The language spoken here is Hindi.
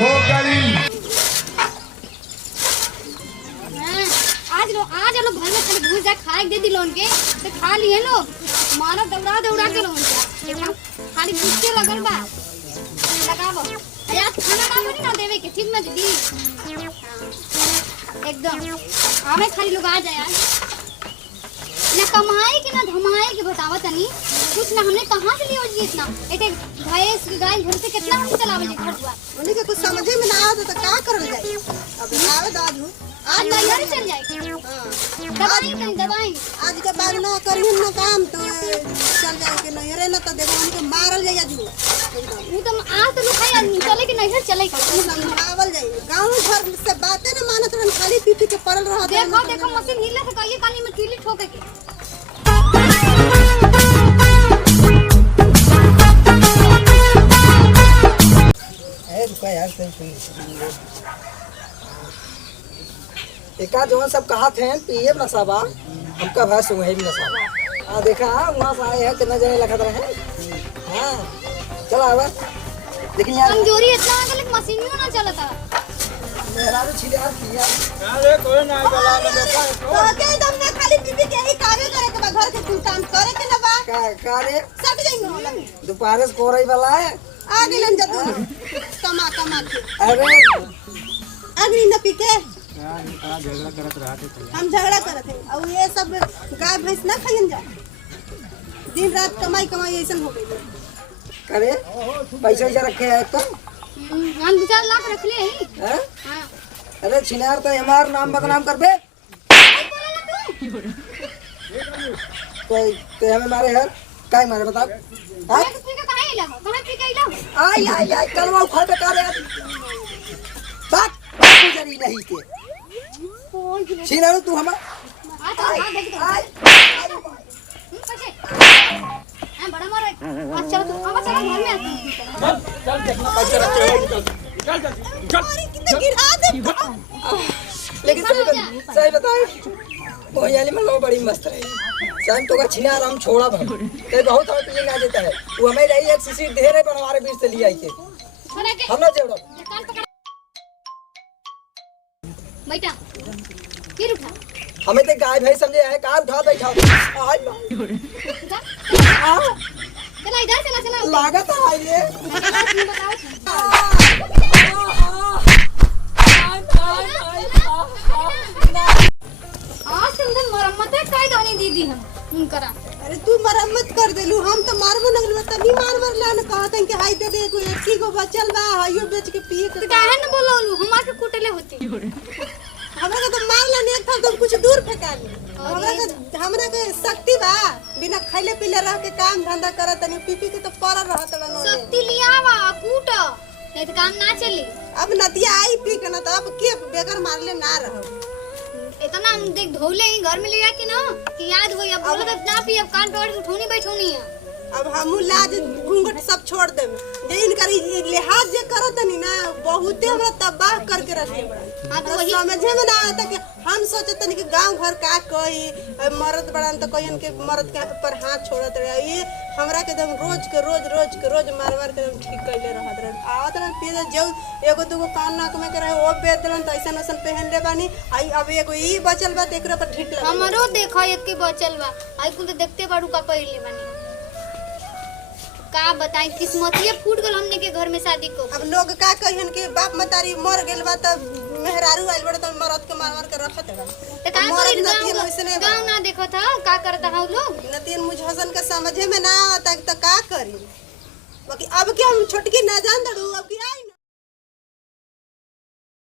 हो गई। आज लोग घर में खाली घुस जाए खाए दे दी लोन के तो खा लिए लोग मारा दौड़ा दौड़ा के लोन एकदम खाली गुस्से लगल बा लगाबो यार खाना ना बनी ना देवे के ठीक ना दीदी एकदम हमें खाली लोग आ जाए ना कमाए के ना धमाए के बतावा तनी कुछ ना हमने कहां से लियो जी इतना एटे भैंस गाय घर से कितना हम चलावे जे खरवा उन्हीं के कुछ समझे में ना आवे तो का करल जाए। अब आवे दादू आज नैहर चल जाए दवाई कहीं दवाई आज के बाद ना करिए ना काम तो चल जाए के नैहरे ना तो देखो उनके मारल जाए आज वो तो आज तो लोग आदमी चले के नैहर चले का समझावल जाए। गांव घर से बातें ना मानत रहन खाली पी पी के पड़ल रह देखो देखो मशीन हिले से कहिए कानी में कीली ठोके के रुका यार एका जो सब कहा थे पिए नसाबा हमका भाई सुंघे भी नसाबा आ देखा वहां से आए हैं कितना जने लगत रहे। हां चल आवा लेकिन यार कमजोरी इतना आ गया मशीनियो ना चलता मेरा तो छिले यार पिया अरे कोई ना गला में देखा तो के दम खाली पी पी के ही कागे करे के घर के कुल काम करे के ना बा का रे सट जाएंगे दोपहर से कोरई वाला है आ गेलन जतू कमा कमा के अरे अग्नि न पी के झगड़ा करत रहते हम झगड़ा करत है और ये सब गाय भैंस ना खाइन जा दिन रात कमाई कमाई ऐसा हो गई करे पैसा वैसा रखे है तो हम 2-4 लाख रख ले हैं हां अरे छिनार तो हमार नाम बदनाम कर बे कोई ते हमें मारे है काय मारे बता हां आई आई आई कलवा उखा के करे बात गुजरी नहीं के छिनारू तू हम आई बड़ा मार अच्छा तू अब चल घर में चल देखना पैसे रखे चल चल चल कितने गिरा दे लेकिन सही बताए मोहयाली में लोग बड़ी मस्त रही सही तो का छिनार हम छोड़ा भाई ते बहुत और पीने आ जाता है वो हमें रही एक सीसी ढेर है पर हमारे बीच से लिया के हम ना जेड़ो बेटा फिर उठा हमें तो गाय भैंस समझे है कार उठा बैठा आज चला इधर चला चला लागत है ये आज तुम मरम्मत है काय गाने दीदी हम करा अरे तू मरम्मत कर देलू हम तो मारबो लगल तभी मार मार लान कहत कि हाय दे दे कोई अच्छी को बचल बा हायो बेच के पिए तो काहे न बोललू हम आके कुटले होती हमरा के तो मार लाने एक था तो कुछ दूर फेंका ली हमरा के शक्ति बा बिना खइले पीले रह के काम धंधा करत तनी पी पी के तो पर रहत रहनो शक्ति लियावा कूट नहीं तो काम ना चली अब नदिया आई पी के ना तो अब के बेगर मारले ना रहो इतना हम देख धोले ही घर में ले जाके ना कि याद हो अब बोलो तो ना पी अब कान पकड़ के उठौनी बैठौनी है अब हम लाज घूंघट सब छोड़ देम जे इनकर लिहाज जे करत नहीं ना बहुते हमरा तबाह करके रखे हां तो वही समझे में ना आता कि हम सोचत नहीं कि गांव घर का कोई मर्द बड़न तो कोई इनके मर्द के पर हाथ छोड़त रहे ये हमरा के एकदम रोज मार मार के एकदम ठीक कइले रहत रहे आवत रहे पी जो एगो दूगो कान नाक में के रहे ओ बेच देलन त ऐसन ऐसन पहन ले बानी आई अब एगो ई बचल बा एकरा पर ठीक लगे हमरो देखा एक के बचल बा आई कुल तो देखते बाड़ू का पहले बानी का बताई किस्मतिए फूट गल हमने के घर में शादी को अब लोग का कहिन के बाप मतारी मर गेल बा त मेहरारू आइल बड़ त मरद के मार मार के रखत है त का करी गांव ना देखो था का करता हम लोग नतीन मुझ हसन के समझे में ना आता त का करी बाकी अब के हम छोटकी ना जान दड़ू अब की आई